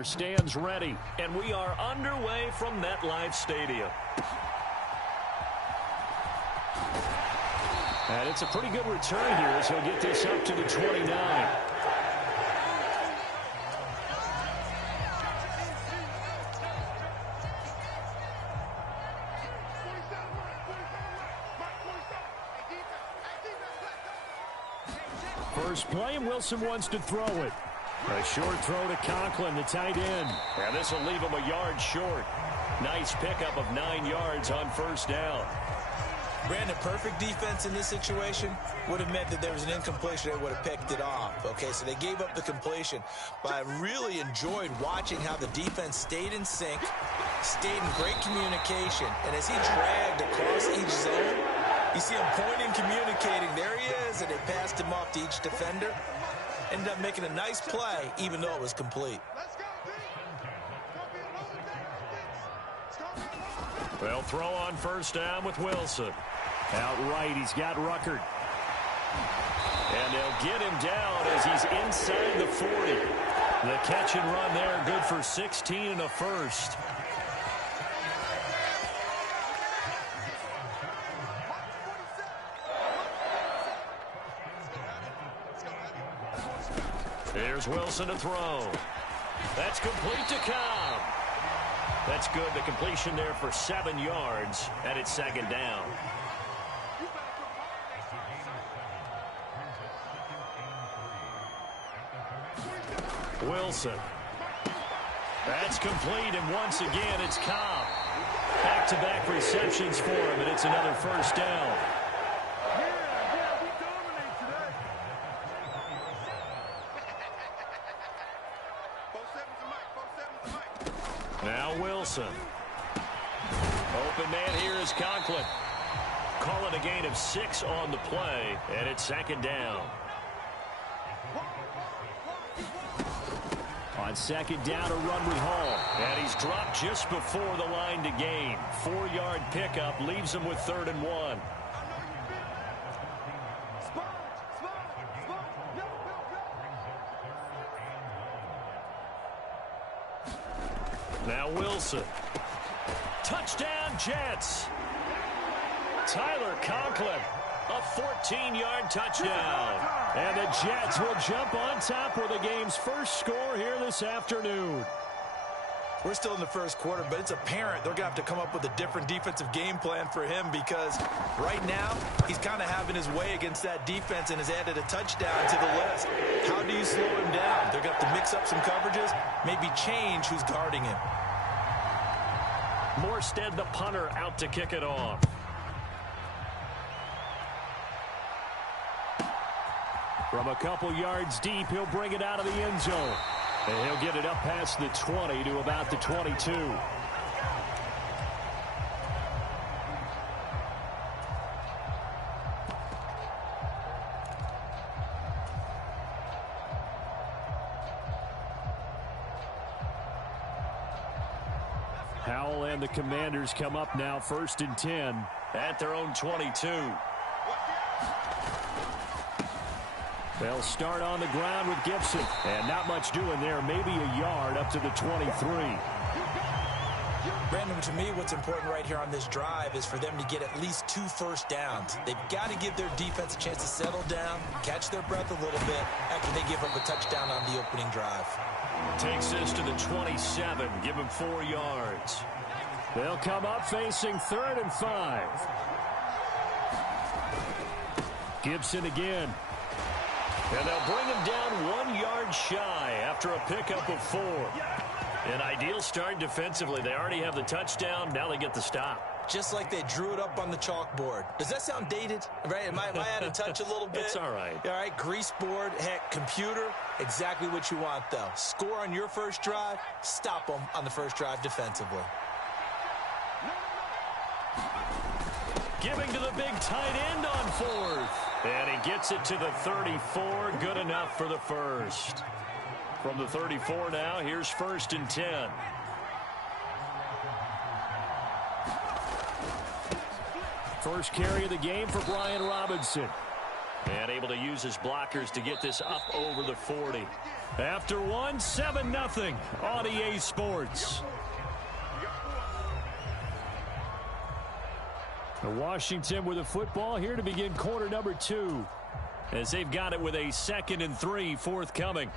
punter stands ready, and we are underway from MetLife Stadium. And it's a pretty good return here as he'll get this up to the 29. First play, and Wilson wants to throw it. A short throw to Conklin, the tight end. And this will leave him a yard short. Nice pickup of 9 yards on first down. Brandon, perfect defense in this situation would have meant that there was an incompletion. They would have picked it off. Okay, so they gave up the completion. But I really enjoyed watching how the defense stayed in sync, stayed in great communication. And as he dragged across each zone, you see him pointing, communicating. There he is, and they passed him off to each defender. Ended up making a nice play, even though it was complete. They'll throw on first down with Wilson. Out right, he's got Ruckert. And they'll get him down as he's inside the 40. The catch and run there, good for 16 and a first. Here's Wilson to throw. That's complete to Cobb. That's good. The completion there for 7 yards, and it's second down. Wilson. That's complete, and once again, it's Cobb. Back-to-back receptions for him, and it's another first down. Now Wilson. Open man here is Conklin. Calling a gain of 6 on the play, and it's second down. On second down, a run with Hall. And he's dropped just before the line to gain. 4-yard pickup leaves him with 3rd and 1. Now Wilson. Touchdown, Jets. Tyler Conklin. A 14-yard touchdown. And the Jets will jump on top with the game's first score here this afternoon. We're still in the first quarter, but it's apparent they're going to have to come up with a different defensive game plan for him because right now he's kind of having his way against that defense and has added a touchdown to the list. How do you slow him down? They're going to have to mix up some coverages, maybe change who's guarding him. Morstead, the punter, out to kick it off. From a couple yards deep, he'll bring it out of the end zone. And he'll get it up past the 20 to about the 22. Howell and the Commanders come up now 1st and 10 at their own 22. They'll start on the ground with Gibson. And not much doing there. Maybe a yard up to the 23. Brandon, to me, what's important right here on this drive is for them to get at least 2 first downs. They've got to give their defense a chance to settle down, catch their breath a little bit after they give up a touchdown on the opening drive. Takes this to the 27. Give him 4 yards. They'll come up facing 3rd and 5. Gibson again. And they'll bring him down 1 yard shy after a pickup of 4. An ideal start defensively. They already have the touchdown. Now they get the stop. Just like they drew it up on the chalkboard. Does that sound dated? Right? Am I out of touch a little bit? It's all right. All right, grease board, heck, computer, exactly what you want, though. Score on your first drive, stop them on the first drive defensively. Giving to the big tight end on 4th. And he gets it to the 34. Good enough for the first. From the 34 now, here's 1st and 10. First carry of the game for Brian Robinson. And able to use his blockers to get this up over the 40. After one, 7-0 on EA Sports. Washington with the football here to begin quarter number 2. As they've got it with a 2nd and 3 forthcoming.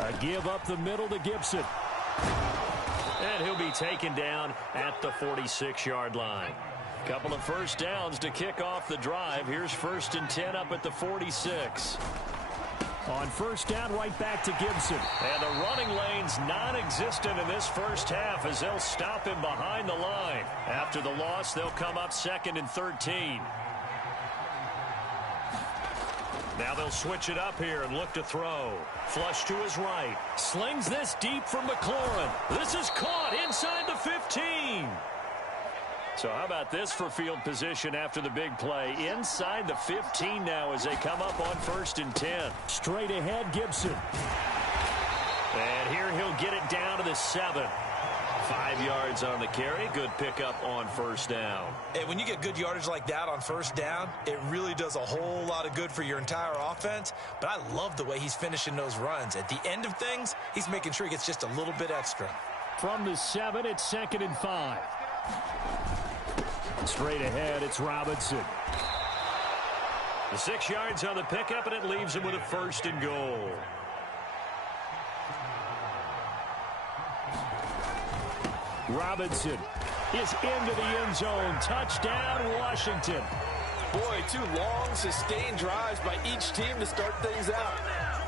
A give up the middle to Gibson. And he'll be taken down at the 46-yard line. Couple of first downs to kick off the drive. Here's 1st and 10 up at the 46. On first down, right back to Gibson. And the running lane's non-existent in this first half as they'll stop him behind the line. After the loss, they'll come up 2nd and 13. Now they'll switch it up here and look to throw. Flush to his right. Slings this deep from McLaurin. This is caught inside the 15. So how about this for field position after the big play? Inside the 15 now as they come up on 1st and 10. Straight ahead, Gibson. And here he'll get it down to the 7. 5 yards on the carry. Good pickup on first down. Hey, when you get good yardage like that on first down, it really does a whole lot of good for your entire offense. But I love the way he's finishing those runs. At the end of things, he's making sure he gets just a little bit extra. From the 7, it's 2nd and 5. Straight ahead, it's Robinson. The 6 yards on the pickup, and it leaves him with a 1st and goal. Robinson is into the end zone. Touchdown, Washington. Boy, 2 long, sustained drives by each team to start things out.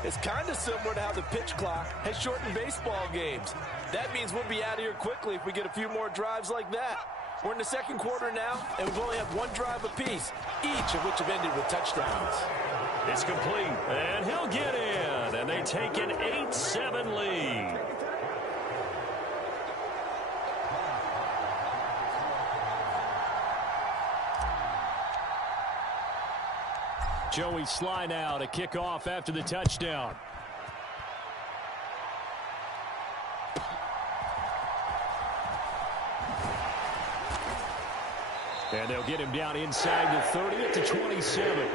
It's kind of similar to how the pitch clock has shortened baseball games. That means we'll be out of here quickly if we get a few more drives like that. We're in the 2nd quarter now, and we've only had 1 drive apiece, each of which have ended with touchdowns. It's complete, and he'll get in, and they take an 8-7 lead. Joey Sly now to kick off after the touchdown. And they'll get him down inside the 30 at the 27.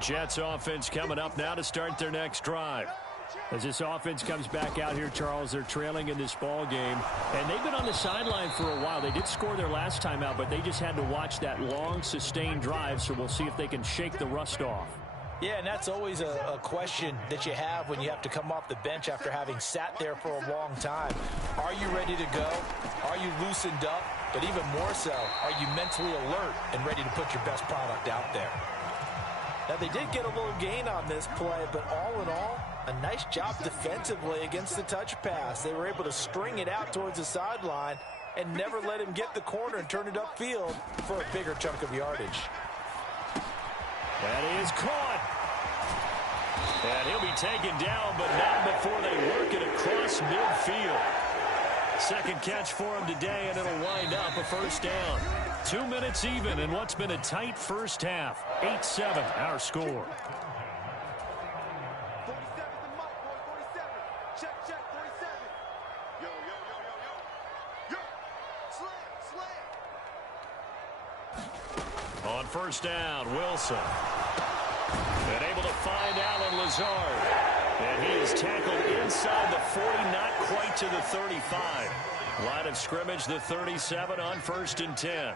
Jets offense coming up now to start their next drive. As this offense comes back out here, Charles, they're trailing in this ball game. And they've been on the sideline for a while. They did score their last time out, but they just had to watch that long, sustained drive. So we'll see if they can shake the rust off. Yeah, and that's always a question that you have when you have to come off the bench after having sat there for a long time. Are you ready to go? Are you loosened up? But even more so, are you mentally alert and ready to put your best product out there? Now, they did get a little gain on this play, but all in all, a nice job defensively against the touch pass. They were able to string it out towards the sideline and never let him get the corner and turn it upfield for a bigger chunk of yardage. That is caught. And he'll be taken down, but not before they work it across midfield. 2nd catch for him today, and it'll wind up a 1st down. 2 minutes even in what's been a tight first half. 8-7, our score. 47 the mic, boy, 47. Check, 47. Yo. Slam. On first down, Wilson. And able to find Alan Lazard. And he is tackled inside the 40, not quite to the 35. Line of scrimmage, the 37 on 1st and 10.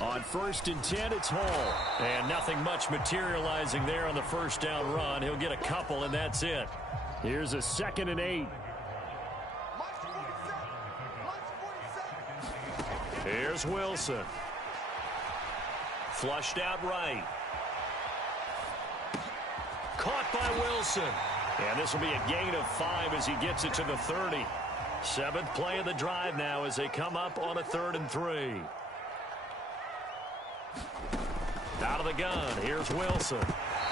On 1st and 10, it's Hall. And nothing much materializing there on the first down run. He'll get a couple, and that's it. Here's a 2nd and 8. Here's Wilson. Flushed out right. Caught by Wilson. And this will be a gain of 5 as he gets it to the 30. 7th play of the drive now as they come up on a 3rd and 3. Out of the gun, here's Wilson.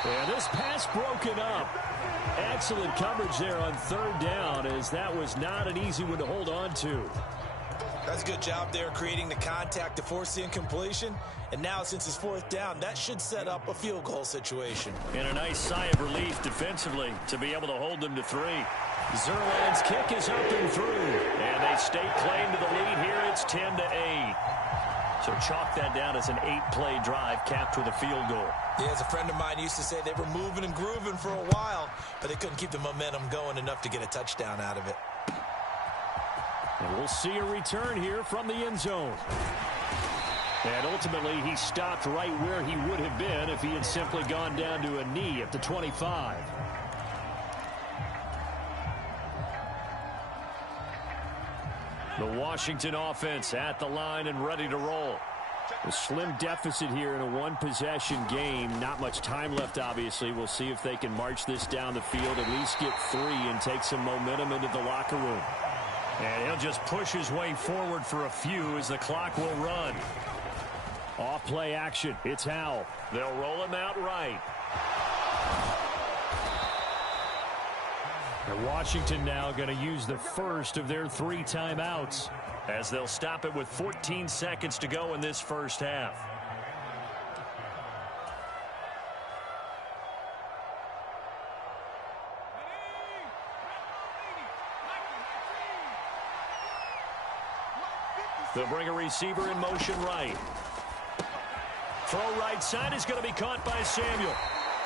And this pass broken up. Excellent coverage there on third down, as that was not an easy one to hold on to. That's a good job there creating the contact to force the incompletion. And now since it's fourth down, that should set up a field goal situation. And a nice sigh of relief defensively to be able to hold them to 3. Zerlin's kick is up and through. And they stake claim to the lead here. It's 10-8. So chalk that down as an 8-play drive capped with a field goal. Yeah, as a friend of mine used to say, they were moving and grooving for a while, but they couldn't keep the momentum going enough to get a touchdown out of it. And we'll see a return here from the end zone. And ultimately, he stopped right where he would have been if he had simply gone down to a knee at the 25. The Washington offense at the line and ready to roll. A slim deficit here in a one-possession game. Not much time left, obviously. We'll see if they can march this down the field, at least get 3 and take some momentum into the locker room. And he'll just push his way forward for a few as the clock will run. Off-play action. It's Howell. They'll roll him out right. And Washington now going to use the first of their 3 timeouts, as they'll stop it with 14 seconds to go in this first half. They'll bring a receiver in motion right. Throw right side is going to be caught by Samuel.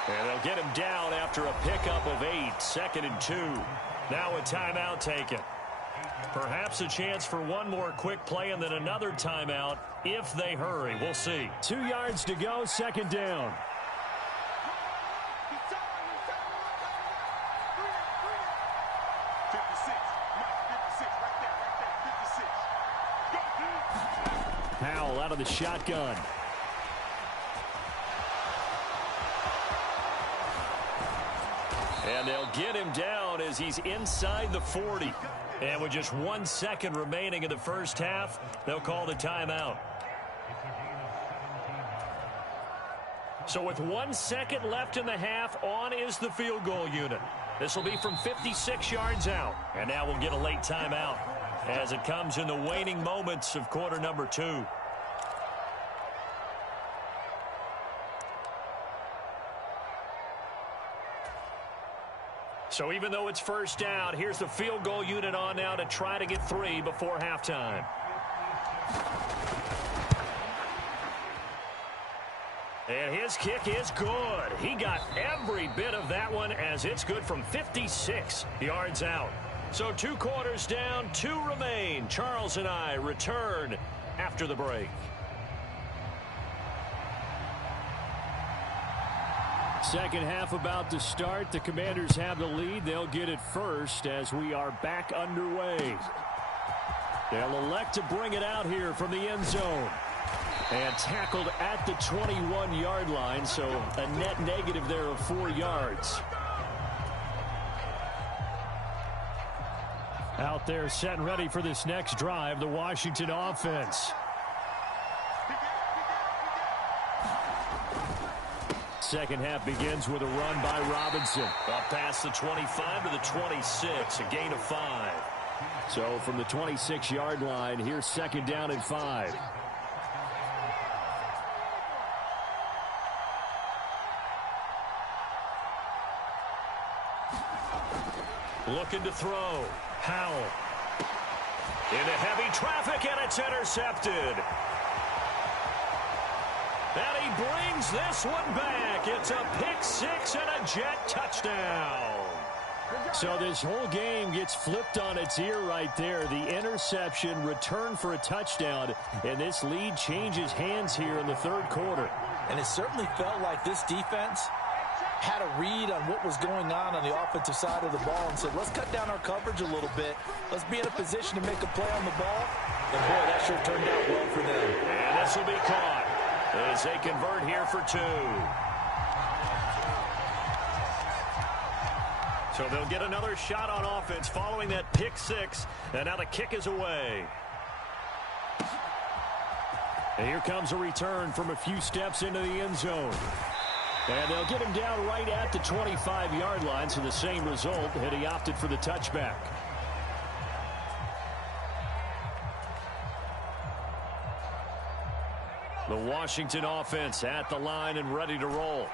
And they'll get him down after a pickup of 8, 2nd and 2. Now a timeout taken. Perhaps a chance for one more quick play and then another timeout if they hurry. We'll see. 2 yards to go, 2nd down. Howell out of the shotgun. And they'll get him down as he's inside the 40. And with just 1 second remaining in the first half, they'll call the timeout. So with 1 second left in the half, on is the field goal unit. This will be from 56 yards out. And now we'll get a late timeout as it comes in the waning moments of quarter number 2. So even though it's first down, here's the field goal unit on now to try to get 3 before halftime. And his kick is good. He got every bit of that one, as it's good from 56 yards out. So 2 quarters down, 2 remain. Charles and I return after the break. Second half about to start. The Commanders have the lead. They'll get it first as we are back underway. They'll elect to bring it out here from the end zone. And tackled at the 21-yard line, so a net negative there of 4 yards. Out there set and ready for this next drive, the Washington offense. Second half begins with a run by Robinson. Up past the 25 to the 26, a gain of 5. So from the 26-yard line, here's 2nd down and 5. Looking to throw. Howell. Into heavy traffic, and it's intercepted. And he brings this one back. It's a pick 6 and a Jet touchdown. So this whole game gets flipped on its ear right there. The interception, return for a touchdown, and this lead changes hands here in the third quarter. And it certainly felt like this defense had a read on what was going on the offensive side of the ball and said, let's cut down our coverage a little bit. Let's be in a position to make a play on the ball. And boy, that sure turned out well for them. And this will be caught as they convert here for 2. So they'll get another shot on offense following that pick 6. And now the kick is away. And here comes a return from a few steps into the end zone. And they'll get him down right at the 25-yard line, so the same result, and he opted for the touchback. The Washington offense at the line and ready to roll.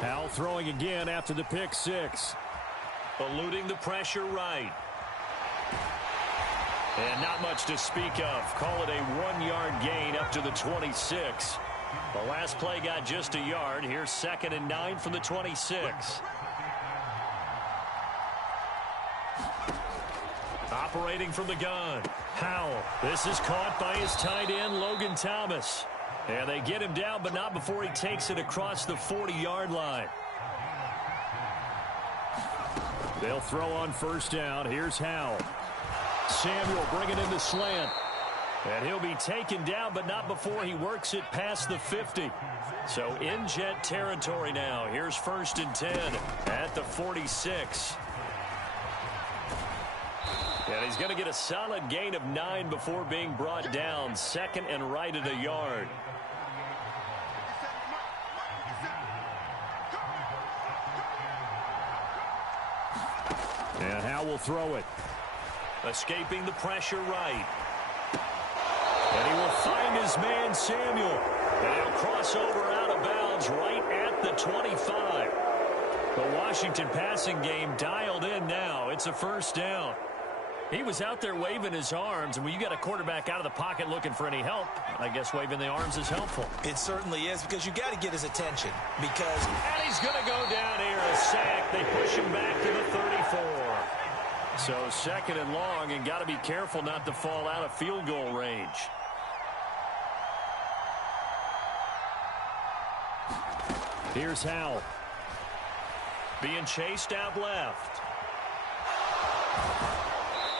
Howell throwing again after the pick six. Eluding the pressure right. And not much to speak of. Call it a 1-yard gain up to the 26. The last play got just a yard. Here's 2nd and 9 from the 26. Operating from the gun. Howell. This is caught by his tight end, Logan Thomas. And they get him down, but not before he takes it across the 40-yard line. They'll throw on first down. Here's Howell. Samuel bringing in the slant. And he'll be taken down, but not before he works it past the 50. So in Jet territory now. Here's 1st and 10 at the 46. And he's going to get a solid gain of 9 before being brought down. 2nd and right at a yard. And Howell will throw it. Escaping the pressure right. And he will find his man, Samuel. And he'll cross over out of bounds right at the 25. The Washington passing game dialed in now. It's a first down. He was out there waving his arms, and when you got a quarterback out of the pocket looking for any help, I guess waving the arms is helpful. It certainly is, because you got to get his attention. Because and he's going to go down here, a sack. They push him back to the 34. So 2nd and long, and got to be careful not to fall out of field goal range. Here's Howell. Being chased out left.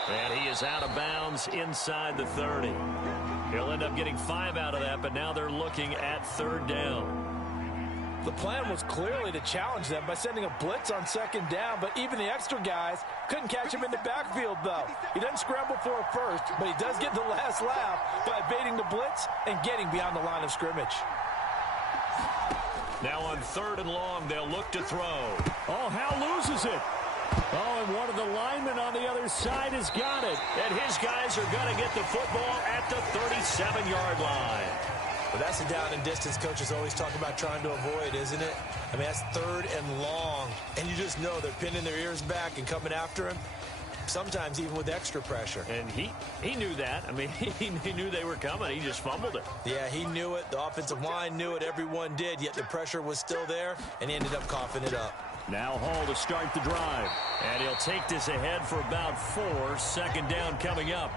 And he is out of bounds inside the 30. He'll end up getting 5 out of that, but now they're looking at 3rd down. The plan was clearly to challenge them by sending a blitz on 2nd down, but even the extra guys couldn't catch him in the backfield, though. He doesn't scramble for a first, but he does get the last laugh by evading the blitz and getting beyond the line of scrimmage. Now on 3rd and long, they'll look to throw. Oh, Howell loses it. Oh, and one of the linemen on the other side has got it. And his guys are going to get the football at the 37-yard line. Well, that's a down and distance coaches always talk about trying to avoid, isn't it? I mean, that's 3rd and long. And you just know they're pinning their ears back and coming after him, sometimes even with extra pressure. And he knew that. I mean, he knew they were coming. He just fumbled it. Yeah, he knew it. The offensive line knew it. Everyone did, yet the pressure was still there, and he ended up coughing it up. Now Hall to start the drive. And he'll take this ahead for about 4. 2nd down coming up.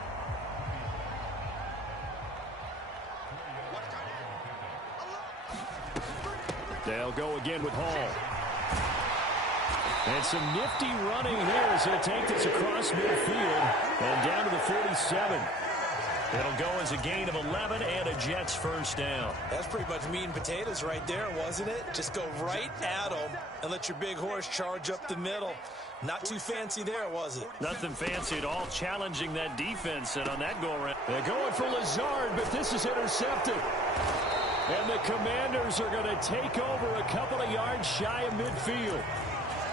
They'll go again with Hall. And some nifty running here as he'll take this across midfield and down to the 47. It'll go as a gain of 11 and a Jets 1st down. That's pretty much meat and potatoes right there, wasn't it? Just go right at them and let your big horse charge up the middle. Not too fancy there, was it? Nothing fancy at all, challenging that defense, and on that go-around. They're going for Lazard, but this is intercepted. And the Commanders are going to take over a couple of yards shy of midfield.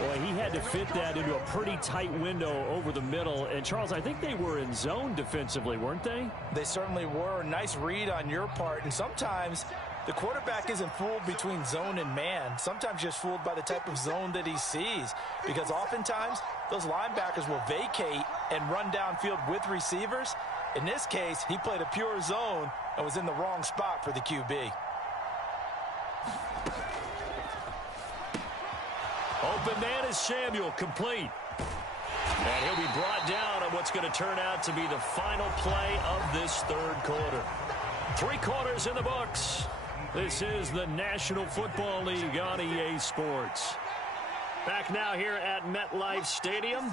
Boy, he had to fit that into a pretty tight window over the middle. And, Charles, I think they were in zone defensively, weren't they? They certainly were. Nice read on your part. And sometimes the quarterback isn't fooled between zone and man. Sometimes just fooled by the type of zone that he sees. Because oftentimes those linebackers will vacate and run downfield with receivers. In this case, he played a pure zone and was in the wrong spot for the QB. Open man is Samuel, complete. And he'll be brought down on what's going to turn out to be the final play of this 3rd quarter. 3 quarters in the books. This is the National Football League on EA Sports. Back now here at MetLife Stadium.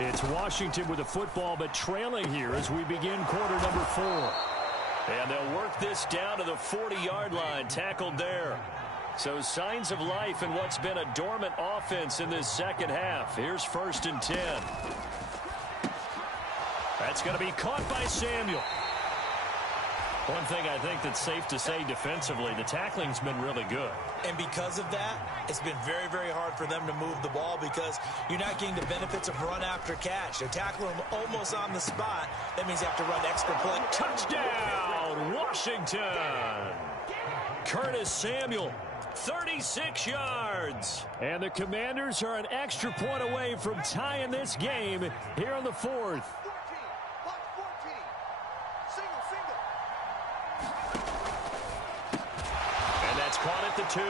It's Washington with the football, but trailing here as we begin quarter number 4. And they'll work this down to the 40-yard line, tackled there. So signs of life in what's been a dormant offense in this 2nd half. Here's 1st and 10. That's going to be caught by Samuel. One thing I think that's safe to say defensively, the tackling's been really good. And because of that, it's been very, very hard for them to move the ball because you're not getting the benefits of run after catch. They're tackling them almost on the spot. That means you have to run extra play. Touchdown, Washington! Curtis Samuel, 36 yards. And the Commanders are an extra point away from tying this game here in the fourth. Caught at the 2,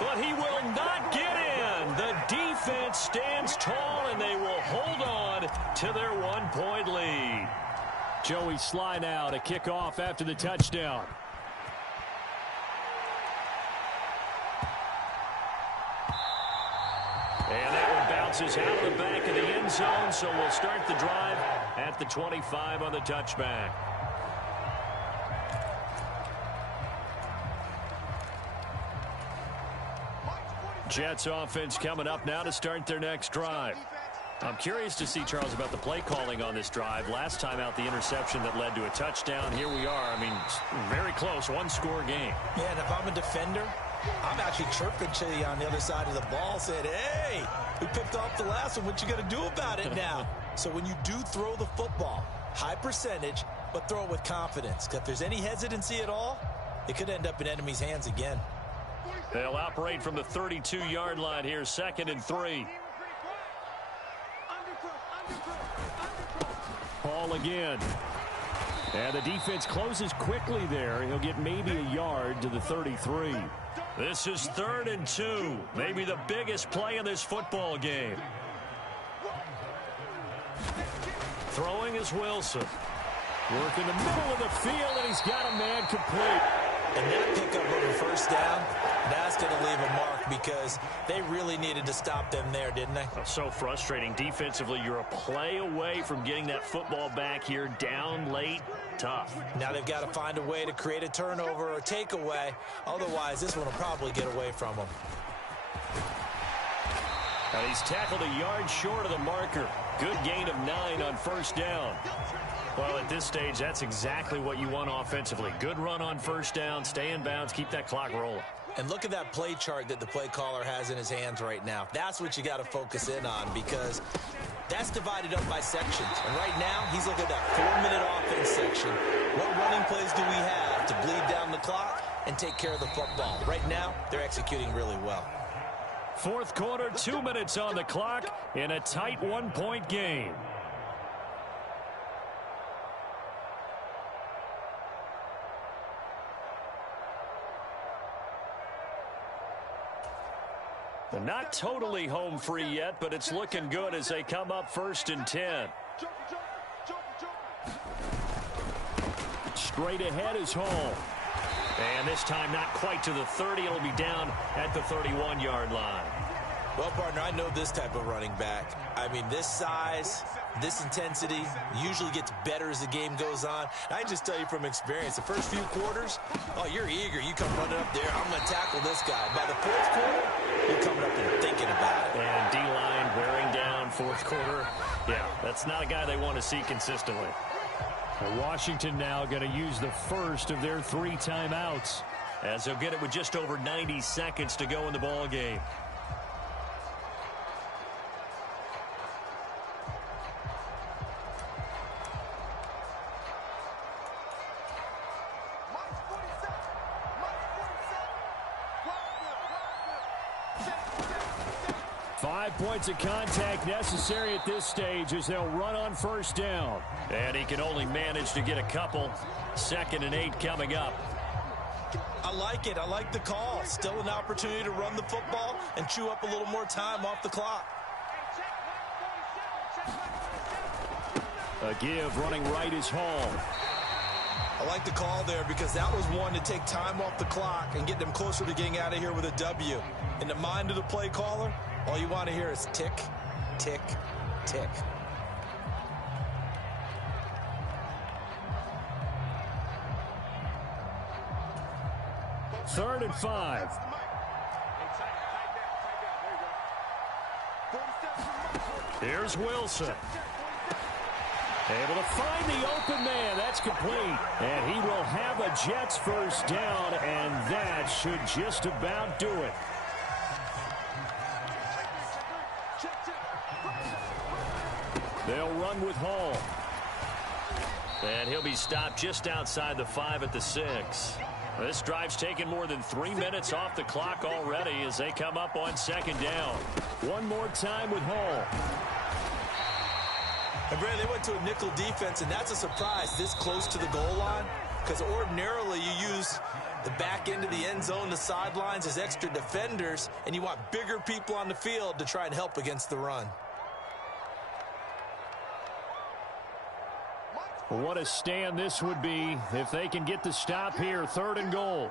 but he will not get in. The defense stands tall, and they will hold on to their 1-point lead. Joey Sly now to kick off after the touchdown. And that one bounces out of the back of the end zone, so we'll start the drive at the 25 on the touchback. Jets offense coming up now to start their next drive. I'm curious to see, Charles, about the play calling on this drive. Last time out, the interception that led to a touchdown. Here we are. I mean, very close, one-score game. Yeah, and if I'm a defender, I'm actually chirping to you on the other side of the ball, saying, hey, we picked off the last one. What you going to do about it now? So when you do throw the football, high percentage, but throw it with confidence. Because if there's any hesitancy at all, it could end up in enemy's hands again. They'll operate from the 32-yard line here, 2nd and 3. Ball again. And the defense closes quickly there. He'll get maybe a yard to the 33. This is 3rd and 2. Maybe the biggest play in this football game. Throwing is Wilson. Working the middle of the field, and he's got a man complete. And that pickup of a first down, that's going to leave a mark because they really needed to stop them there, didn't they? So frustrating. Defensively, you're a play away from getting that football back here, down late. Tough. Now they've got to find a way to create a turnover or takeaway. Otherwise, this one will probably get away from them. And he's tackled a yard short of the marker. Good gain of 9 on first down. Well, at this stage, that's exactly what you want offensively. Good run on first down, stay in bounds, keep that clock rolling. And look at that play chart that the play caller has in his hands right now. That's what you got to focus in on because that's divided up by sections. And right now, he's looking at that 4-minute offense section. What running plays do we have to bleed down the clock and take care of the football? Right now, they're executing really well. Fourth quarter, 2 minutes on the clock in a tight 1-point game. They're not totally home free yet, but it's looking good as they come up 1st and 10. Straight ahead is Hall. And this time not quite to the 30. It'll be down at the 31-yard line. Well, partner, I know this type of running back. I mean, this size, this intensity usually gets better as the game goes on. I can just tell you from experience, the first few quarters, oh, you're eager. You come running up there, I'm going to tackle this guy. By the fourth quarter, you're coming up and thinking about it. And D-line wearing down fourth quarter. Yeah, that's not a guy they want to see consistently. Washington now going to use the first of their 3 timeouts as they'll get it with just over 90 seconds to go in the ball game. Points of contact necessary at this stage as they'll run on first down. And he can only manage to get a couple. 2nd and 8 coming up. I like it. I like the call. Still an opportunity to run the football and chew up a little more time off the clock. A give running right is Hall. I like the call there because that was one to take time off the clock and get them closer to getting out of here with a W. In the mind of the play caller, all you want to hear is tick, tick, tick. Third and 5. Here's Wilson. Able to find the open man. That's complete. And he will have a Jets first down, and that should just about do it. They'll run with Hall. And he'll be stopped just outside the 5 at the 6. This drive's taken more than 3 minutes off the clock already as they come up on second down. One more time with Hall. And Brad, they went to a nickel defense, and that's a surprise this close to the goal line, because ordinarily you use the back end of the end zone, the sidelines as extra defenders, and you want bigger people on the field to try and help against the run. What a stand this would be if they can get the stop here. 3rd and goal.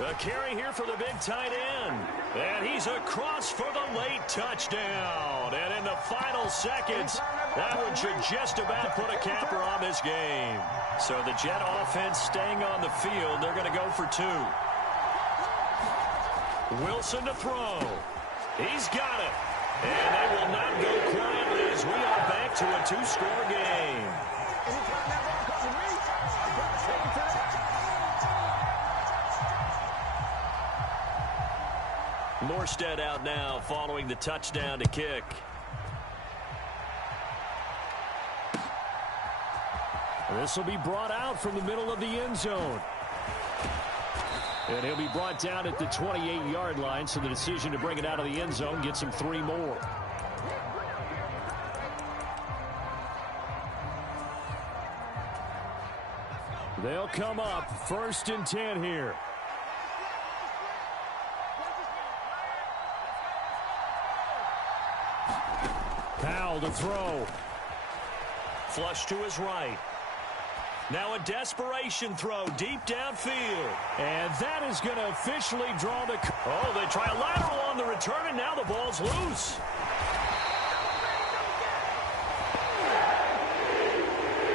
A carry here for the big tight end. And he's across for the late touchdown. And in the final seconds, that one should just about put a capper on this game. So the Jet offense staying on the field. They're going to go for 2. Wilson to throw. He's got it. And they will not go quietly as we are back to a 2-score game. Morstead out now following the touchdown to kick. This will be brought out from the middle of the end zone. And he'll be brought down at the 28-yard line, so the decision to bring it out of the end zone gets him 3 more. They'll come up 1st and 10 here. Powell to throw. Flush to his right. Now a desperation throw deep downfield. And that is going to officially draw the... Oh, they try a lateral on the return, and now the ball's loose.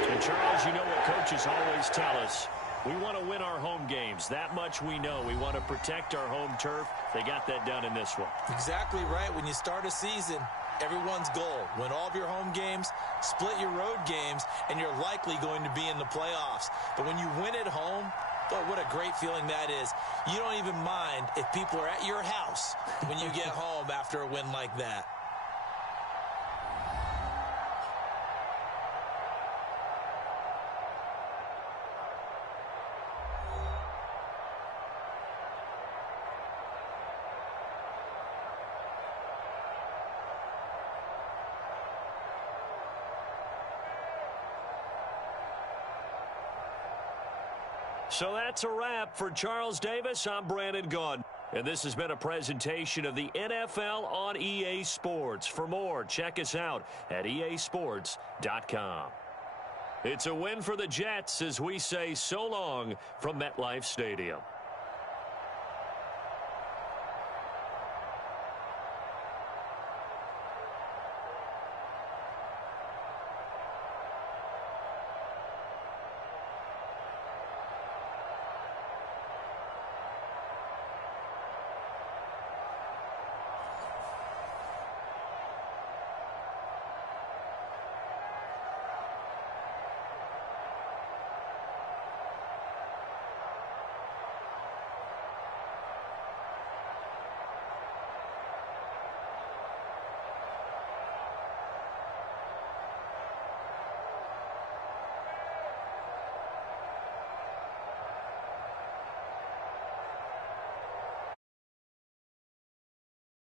And Charles, you know what coaches always tell us. We want to win our home games. That much we know. We want to protect our home turf. They got that done in this one. Exactly right. When you start a season, everyone's goal, win all of your home games, split your road games, and you're likely going to be in the playoffs. But when you win at home, boy, what a great feeling that is. You don't even mind if people are at your house when you get home after a win like that. So that's a wrap for Charles Davis. I'm Brandon Gaudin. And this has been a presentation of the NFL on EA Sports. For more, check us out at easports.com. It's a win for the Jets as we say so long from MetLife Stadium.